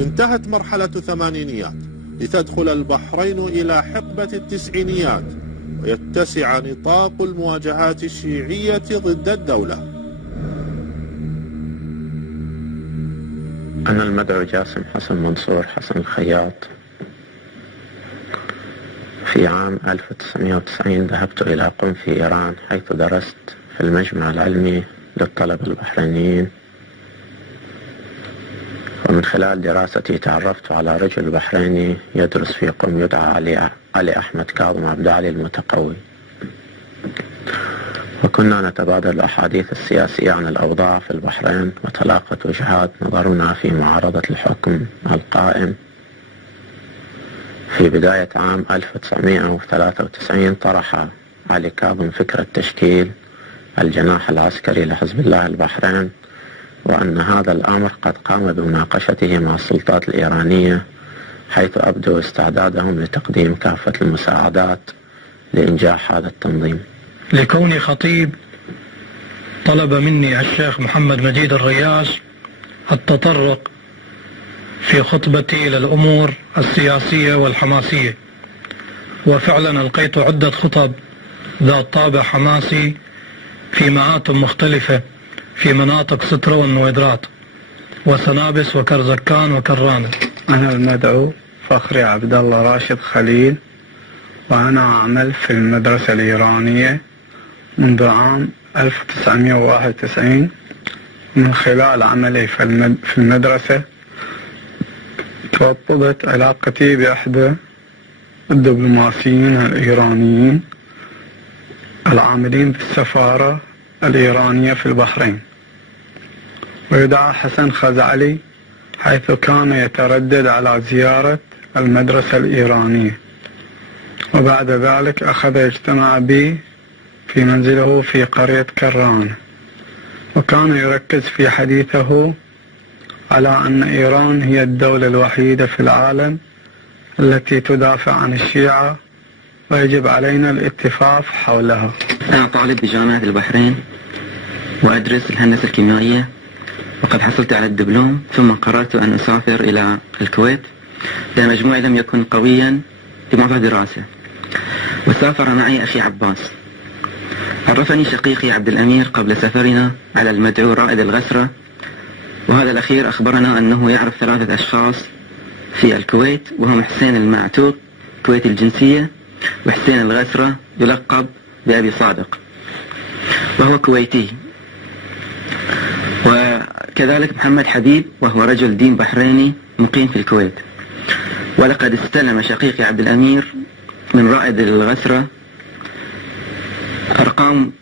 انتهت مرحلة الثمانينيات لتدخل البحرين إلى حقبة التسعينيات ويتسع نطاق المواجهات الشيعية ضد الدولة. أنا المدعو جاسم حسن منصور حسن الخياط. في عام 1990 ذهبت إلى قم في إيران، حيث درست في المجمع العلمي للطلبة البحرينيين، ومن خلال دراستي تعرفت على رجل بحريني يدرس في قم يدعى علي أحمد كاظم عبد علي المتقوي، وكنا نتبادل الأحاديث السياسية عن الأوضاع في البحرين، وتلاقت وجهات نظرنا في معارضة الحكم القائم. في بداية عام 1993 طرح علي كاظم فكرة تشكيل الجناح العسكري لحزب الله البحرين، وأن هذا الأمر قد قام بمناقشته مع السلطات الإيرانية، حيث أبدوا استعدادهم لتقديم كافة المساعدات لإنجاح هذا التنظيم. لكوني خطيب طلب مني الشيخ محمد مجيد الرياس التطرق في خطبتي إلى الأمور السياسية والحماسية، وفعلا ألقيت عدة خطب ذات طابع حماسي في مآتم مختلفة في مناطق سترة والنويدرات وسنابس وكرزكان وكرانة. أنا المدعو فخري عبد الله راشد خليل، وأنا أعمل في المدرسة الإيرانية منذ عام 1991. من خلال عملي في المدرسة توطدت علاقتي بأحد الدبلوماسيين الإيرانيين العاملين بالسفارة الإيرانية في البحرين، ويدعى حسن خزعلي، حيث كان يتردد على زيارة المدرسة الإيرانية. وبعد ذلك أخذ يجتمع بي في منزله في قرية كران، وكان يركز في حديثه على أن إيران هي الدولة الوحيدة في العالم التي تدافع عن الشيعة، ويجب علينا الاتفاق حولها. أنا طالب بجامعة البحرين وأدرس الهندسة الكيميائية، وقد حصلت على الدبلوم، ثم قررت أن أسافر إلى الكويت لأن مجموعي لم يكن قويا في موضوع دراسة، وسافر معي أخي عباس. عرفني شقيقي عبد الأمير قبل سفرنا على المدعو رائد الغسرة، وهذا الأخير أخبرنا أنه يعرف 3 أشخاص في الكويت، وهم حسين المعتوق كويتي الجنسية، وحسين الغسرة يلقب بأبي صادق وهو كويتي، وكذلك محمد حبيب وهو رجل دين بحريني مقيم في الكويت. ولقد استلم شقيقي عبد الأمير من رائد الغسرة أرقام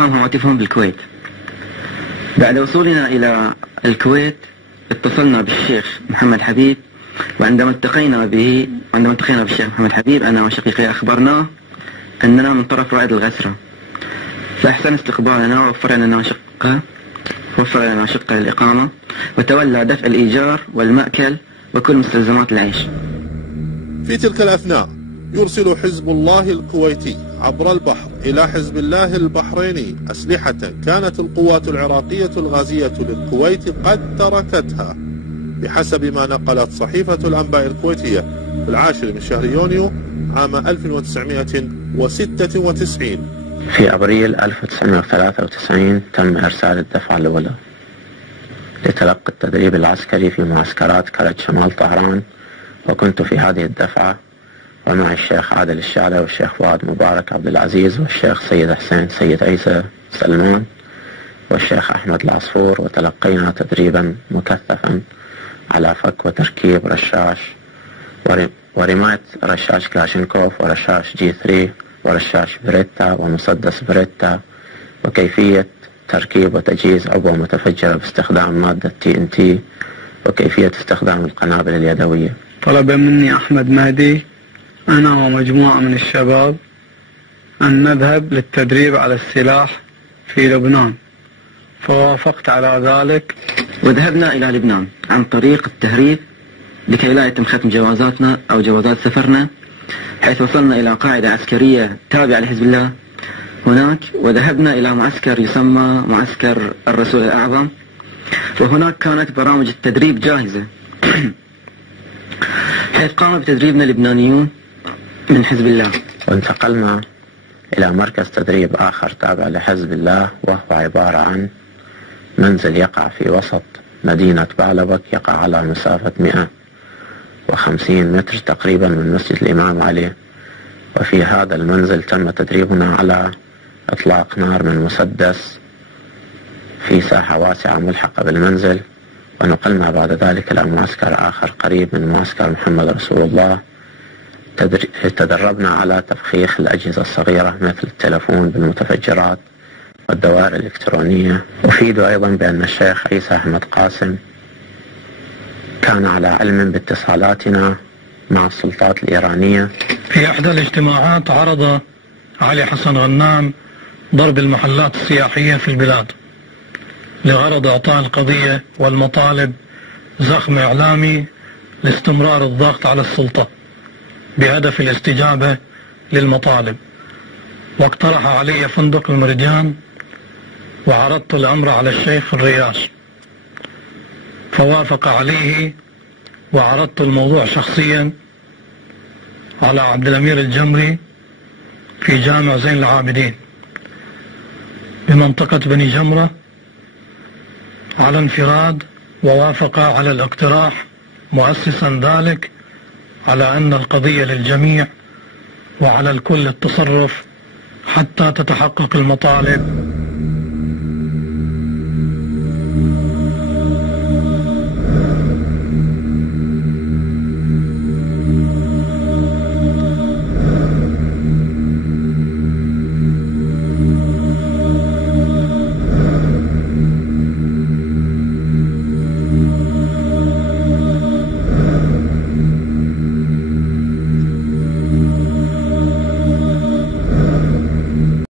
هواتفهم بالكويت. بعد وصولنا إلى الكويت اتصلنا بالشيخ محمد حبيب، وعندما التقينا بالشيخ محمد حبيب أنا وشقيقي أخبرناه أننا من طرف رائد الغسرة، فأحسن استقبالنا ووفر لنا شقة الإقامة، وتولى دفع الإيجار والمأكل وكل مستلزمات العيش. في تلك الأثناء يرسل حزب الله الكويتي عبر البحر إلى حزب الله البحريني أسلحة كانت القوات العراقية الغازية للكويت قد تركتها، بحسب ما نقلت صحيفة الأنباء الكويتية في 10 من شهر يونيو عام 1996. في أبريل 1993 تم إرسال الدفعة الأولى لتلقي التدريب العسكري في معسكرات كرج شمال طهران، وكنت في هذه الدفعة ومع الشيخ عادل الشعلى والشيخ فؤاد مبارك عبد العزيز والشيخ سيد حسين سيد عيسى سلمان والشيخ أحمد العصفور، وتلقينا تدريبا مكثفا على فك وتركيب رشاش ورماية رشاش كلاشينكوف ورشاش G3 ورشاش بريتا ومسدس بريتا، وكيفية تركيب وتجهيز عبوة متفجرة باستخدام مادة TNT، وكيفية استخدام القنابل اليدوية. طلب مني أحمد مهدي أنا ومجموعة من الشباب أن نذهب للتدريب على السلاح في لبنان، فوافقت على ذلك وذهبنا إلى لبنان عن طريق التهريب لكي لا يتم ختم جوازاتنا أو جوازات سفرنا، حيث وصلنا إلى قاعدة عسكرية تابعة لحزب الله هناك، وذهبنا إلى معسكر يسمى معسكر الرسول الأعظم، وهناك كانت برامج التدريب جاهزة حيث قام بتدريبنا لبنانيون من حزب الله. وانتقلنا إلى مركز تدريب آخر تابع لحزب الله، وهو عبارة عن منزل يقع في وسط مدينة بعلبك، يقع على مسافة 150 متر تقريبا من مسجد الإمام علي. وفي هذا المنزل تم تدريبنا على إطلاق نار من مسدس في ساحة واسعة ملحقة بالمنزل. ونقلنا بعد ذلك إلى معسكر آخر قريب من معسكر محمد رسول الله، تدربنا على تفخيخ الأجهزة الصغيرة مثل التلفون بالمتفجرات والدوائر الإلكترونية. أفيد أيضا بأن الشيخ عيسى أحمد قاسم كان على علم باتصالاتنا مع السلطات الإيرانية. في إحدى الاجتماعات عرض علي حسن غنام ضرب المحلات السياحية في البلاد لغرض إعطاء القضية والمطالب زخم إعلامي لاستمرار الضغط على السلطة بهدف الاستجابة للمطالب. واقترح علي فندق المرجان، وعرضت الأمر على الشيخ في الرياض فوافق عليه، وعرضت الموضوع شخصيا على عبد الأمير الجمري في جامع زين العابدين بمنطقة بني جمرة على انفراد، ووافق على الاقتراح مؤسسا ذلك على أن القضية للجميع وعلى الكل التصرف حتى تتحقق المطالب